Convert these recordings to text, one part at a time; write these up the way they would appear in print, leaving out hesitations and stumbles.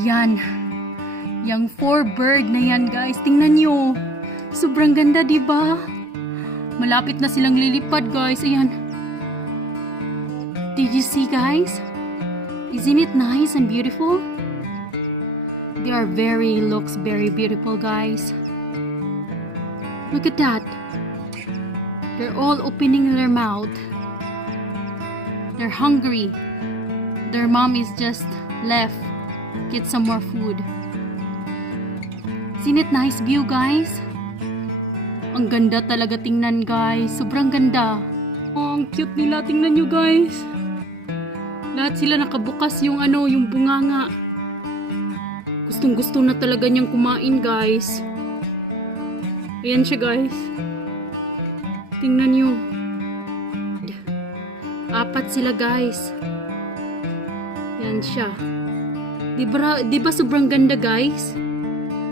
Yan. Yang 4 bird na yan, guys. Tingnan nyo. Sobrang ganda, diba? Malapit na silang lilipad, guys. Ayan. Did you see, guys? Isn't it nice and beautiful? They are looks very beautiful, guys. Look at that. They're all opening their mouth. They're hungry. Their mom is just left. Get some more food. Isn't it nice view, guys? Ang ganda talaga tingnan, guys. Sobrang ganda. Oh, ang cute nila. Tingnan nyo, guys. Lahat sila nakabukas yung yung bunganga. Gustong gusto na talaga niyang kumain, guys. Ayan siya, guys. Tingnan nyo. 4 sila, guys. Ayan siya. Diba sobrang ganda, guys?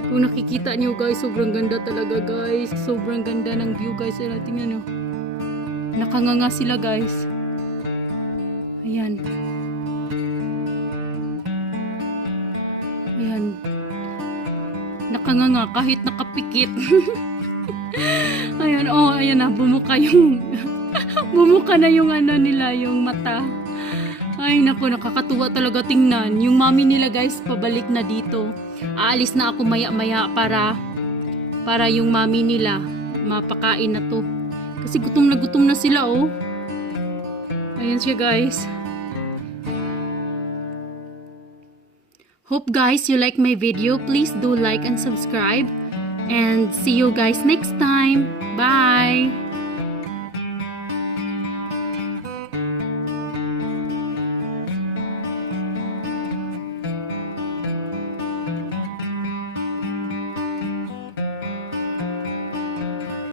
Kung nakikita nyo, guys, sobrang ganda talaga, guys. Sobrang ganda ng view, guys. Tingnan nyo. Nakanganga sila, guys. Ayan. Ayan. Nakanganga kahit nakapikit. Ayan, oh, ayan na. Bumuka na yung nila, yung mata. Ay, naku, nakakatuwa talaga tingnan. Yung mommy nila, guys, pabalik na dito. Aalis na ako maya-maya para yung mommy nila mapakain na to. Kasi gutom na sila, oh. Ayan siya, guys. Hope, guys, you like my video. Please do like and subscribe. And see you guys next time. Bye!